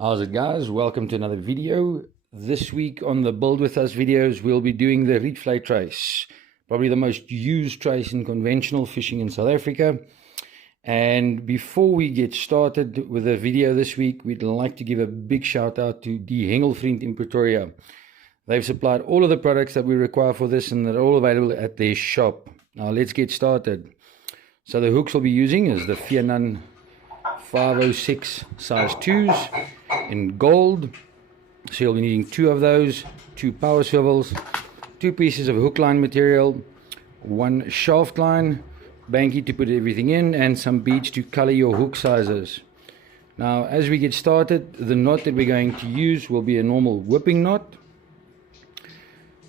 How's it, guys? Welcome to another video. This week on the Build With Us videos, we'll be doing the Rietvlei Trace, probably the most used trace in conventional fishing in South Africa. And before we get started with the video this week, we'd like to give a big shout out to Die Hengelvriend in Pretoria. They've supplied all of the products that we require for this, and they're all available at their shop. Now let's get started. So the hooks we'll be using is the Fianan 506 size 2s in gold. So you'll be needing 2 of those, 2 power swivels, 2 pieces of hook line material, 1 shaft line, banky to put everything in, and some beads to color your hook sizes. Now as we get started, the knot that we're going to use will be a normal whipping knot.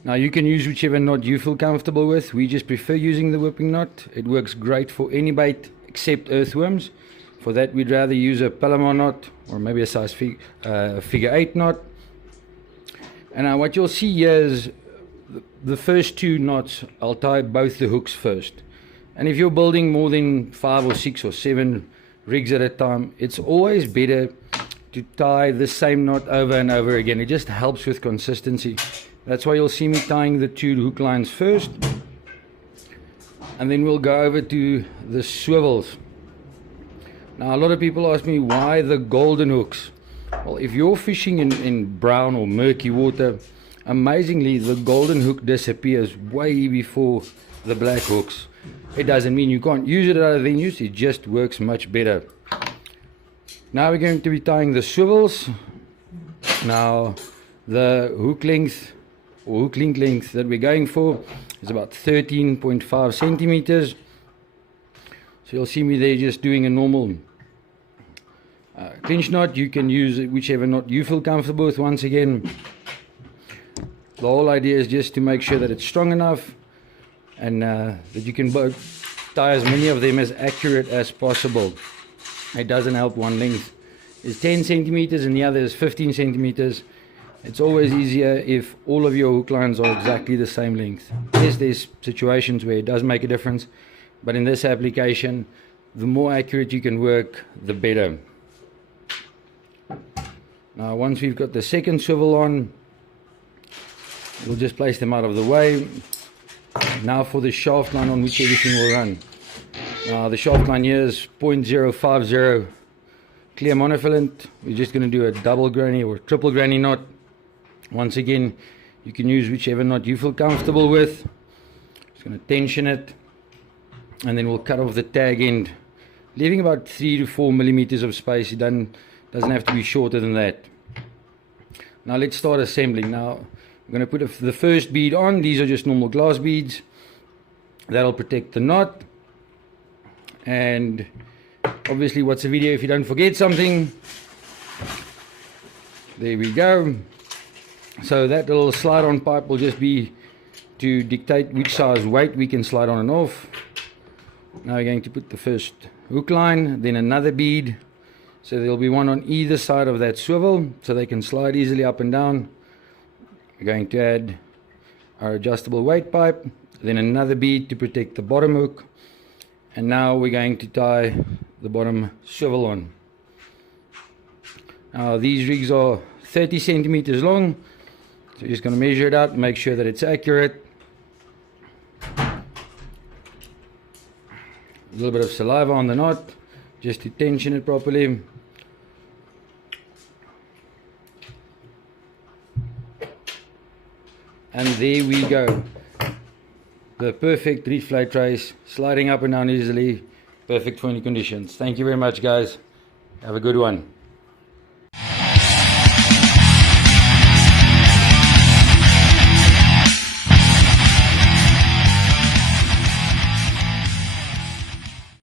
Now you can use whichever knot you feel comfortable with. We just prefer using the whipping knot. It works great for any bait except earthworms. For that, we'd rather use a Palomar knot or maybe a size figure 8 knot. And now what you'll see here is the first 2 knots, I'll tie both the hooks first. And if you're building more than 5 or 6 or 7 rigs at a time, it's always better to tie the same knot over and over again. It just helps with consistency. That's why you'll see me tying the 2 hook lines first. And then we'll go over to the swivels. Now a lot of people ask me, why the golden hooks? Well, if you're fishing in brown or murky water, amazingly the golden hook disappears way before the black hooks. It doesn't mean you can't use it at other venues, it just works much better. Now we're going to be tying the swivels. Now the hook length or hook link length that we're going for is about 13.5 centimeters. So you'll see me there just doing a normal clinch knot. You can use whichever knot you feel comfortable with. Once again, the whole idea is just to make sure that it's strong enough and that you can tie as many of them as accurate as possible. It doesn't help one length is 10 centimeters and the other is 15 centimeters. It's always easier if all of your hook lines are exactly the same length. Yes, there's situations where it does make a difference, but in this application, the more accurate you can work, the better. Now once we've got the second swivel on, we'll just place them out of the way. Now for the shaft line on which everything will run. Now the shaft line here is 0.050 clear monofilament. We're just going to do a double granny or triple granny knot. Once again, you can use whichever knot you feel comfortable with. Just going to tension it, and then we'll cut off the tag end, leaving about 3 to 4 millimeters of space. It doesn't have to be shorter than that. Now let's start assembling. Now I'm going to put the first bead on. These are just normal glass beads. That'll protect the knot. And obviously, what's a video if you don't forget something? There we go. So that little slide on pipe will just be to dictate which size weight we can slide on and off. Now we're going to put the first hook line, then another bead. So there'll be one on either side of that swivel so they can slide easily up and down. We're going to add our adjustable weight pipe, then another bead to protect the bottom hook. And now we're going to tie the bottom swivel on. Now these rigs are 30 centimeters long. So you're just going to measure it out, make sure that it's accurate. A little bit of saliva on the knot just to tension it properly. And there we go. The perfect Rietvlei trace, sliding up and down easily, perfect for any conditions. Thank you very much, guys. Have a good one.